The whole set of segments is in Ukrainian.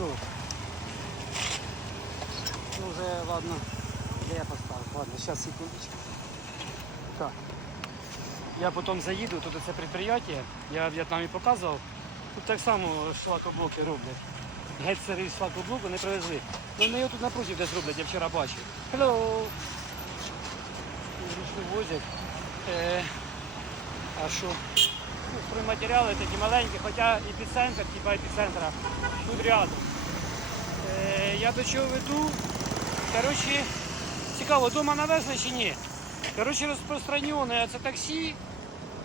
Що? Ну вже ладно. Я поставив? Ладно, зараз секундочку. Так. Я потім заїду, тут це підприємство, я в В'єтнамі показував. Тут так само шлакоблоки роблять. Геть сирий шлакоблоку не привезли. Ну вони його тут напротив десь роблять, я вчора бачив. Hello! Ручну возять. Е, а що? Ну, стройматеріали такі маленькі, хоча епіцентр, типа епіцентра, тут рядом. Е, я до чого веду? Коротше, цікаво, вдома навезли чи ні? Коротше, розпространене це таксі,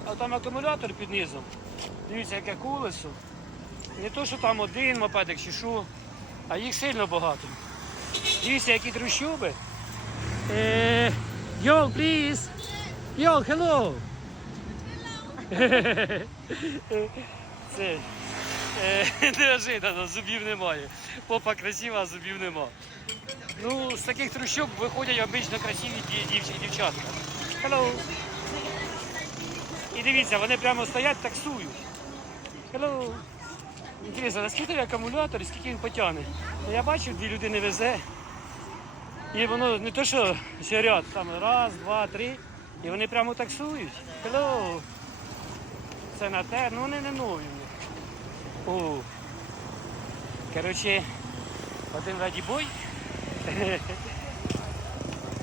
а там акумулятор під низом. Дивіться, яке колесо. Не то, що там один мопедик чи що, а їх сильно багато. Дивіться, які трущоби. Е, Yo, please. Yo, hello. Це е, неожиданно, зубів немає. Попа красива, а зубів нема. Ну, з таких трущоб виходять обично красиві ді- дівчатка. Hello. І дивіться, вони прямо стоять, таксують. Hello. Інтересно, наскільки акумулятор і скільки він потягне? Ну, Я бачу, дві людини везе. І воно не то, що ще ряд, там раз, два, три. І вони прямо таксують. Hello. Це на те, ну вони не нові. в них. О. Коротше, один раді бой.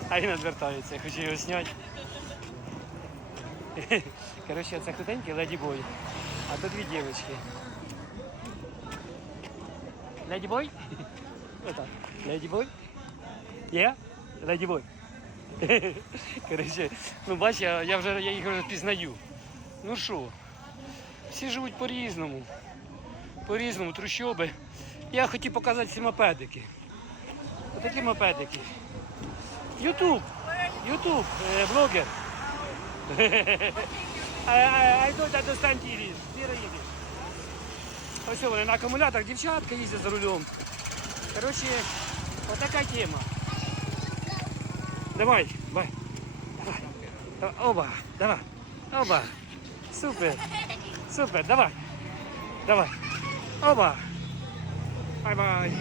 А він відвертається, хоче його зняти. Коротше, це худенький леді бой. А то дві дівчатки. Леді бой? Отак. Леді бой? Є? Леді бой. Коротше, ну бач, я, я вже я їх вже пізнаю. Ну що, Всі живуть по-різному. По-різному, трущоби. Я хотів показати ці мопедики. Отакі мопедики. Ютуб. Ютуб, е, блогер. TV. Віра їде. Ось вони на акумуляторах, дівчатка їздять за рулем. Коротше, отака тема. Давай. Давай. Оба, давай. Оба. Супер. Супер, давай. Давай. Оба. Бай-бай.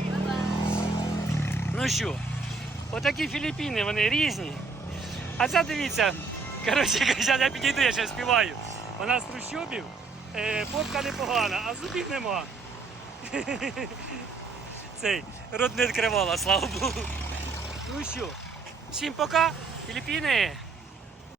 Ну що, отакі Філіппіни, вони різні. А це дивіться, коротше, я підійду, я ще співаю. Вона з трущобів, е, попка непогана, а зубів нема. Цей рот не відкривала, слава Богу. Ну що, всім пока, Філіппіни.